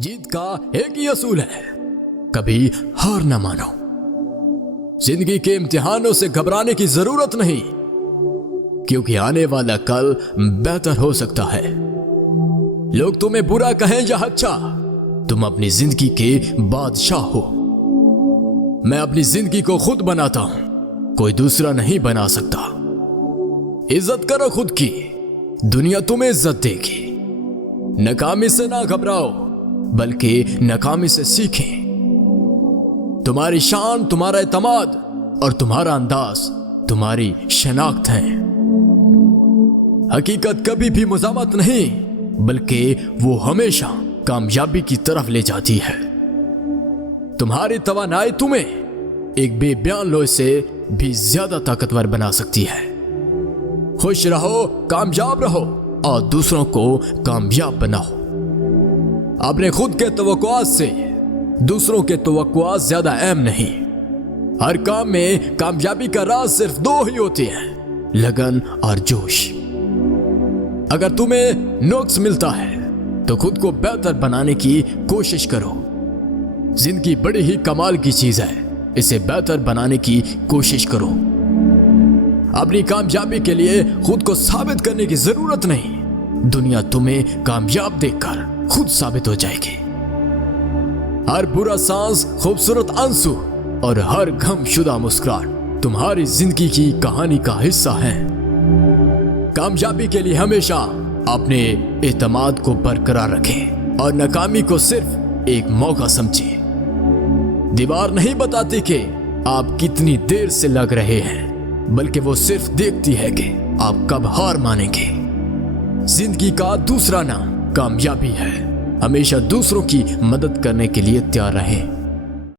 जीत का एक ही असूल है, कभी हार ना मानो। जिंदगी के इम्तिहानों से घबराने की जरूरत नहीं, क्योंकि आने वाला कल बेहतर हो सकता है। लोग तुम्हें बुरा कहें या अच्छा, तुम अपनी जिंदगी के बादशाह हो। मैं अपनी जिंदगी को खुद बनाता हूं, कोई दूसरा नहीं बना सकता। इज्जत करो खुद की, दुनिया तुम्हें इज्जत देगी। नाकामी से ना घबराओ, बल्कि नाकामी से सीखें। तुम्हारी शान तुम्हारा एतमाद और तुम्हारा अंदाज तुम्हारी शनाख्त है। हकीकत कभी भी मुज़ामत नहीं, बल्कि वो हमेशा कामयाबी की तरफ ले जाती है। तुम्हारी तवानाई तुम्हें एक बेबयान लोहे से भी ज्यादा ताकतवर बना सकती है। खुश रहो, कामयाब रहो और दूसरों को कामयाब बनाओ। अपने खुद के तवक्कुआत से दूसरों के तवक्कुआत ज्यादा अहम नहीं। हर काम में कामयाबी का राज सिर्फ दो ही होते हैं, लगन और जोश। अगर तुम्हें नुक्स मिलता है तो खुद को बेहतर बनाने की कोशिश करो। जिंदगी बड़ी ही कमाल की चीज है, इसे बेहतर बनाने की कोशिश करो। अपनी कामयाबी के लिए खुद को साबित करने की जरूरत नहीं, दुनिया तुम्हें कामयाब देखकर खुद साबित हो जाएगी। हर बुरा सांस खूबसूरत आंसू और हर गमशुदा मुस्कुराहट तुम्हारी जिंदगी की कहानी का हिस्सा है। कामयाबी के लिए हमेशा अपने एतमाद को बरकरार रखें और नाकामी को सिर्फ एक मौका समझें। दीवार नहीं बताती कि आप कितनी देर से लग रहे हैं, बल्कि वो सिर्फ देखती है कि आप कब हार मानेंगे। जिंदगी का दूसरा नाम कामयाबी है। हमेशा दूसरों की मदद करने के लिए तैयार रहें।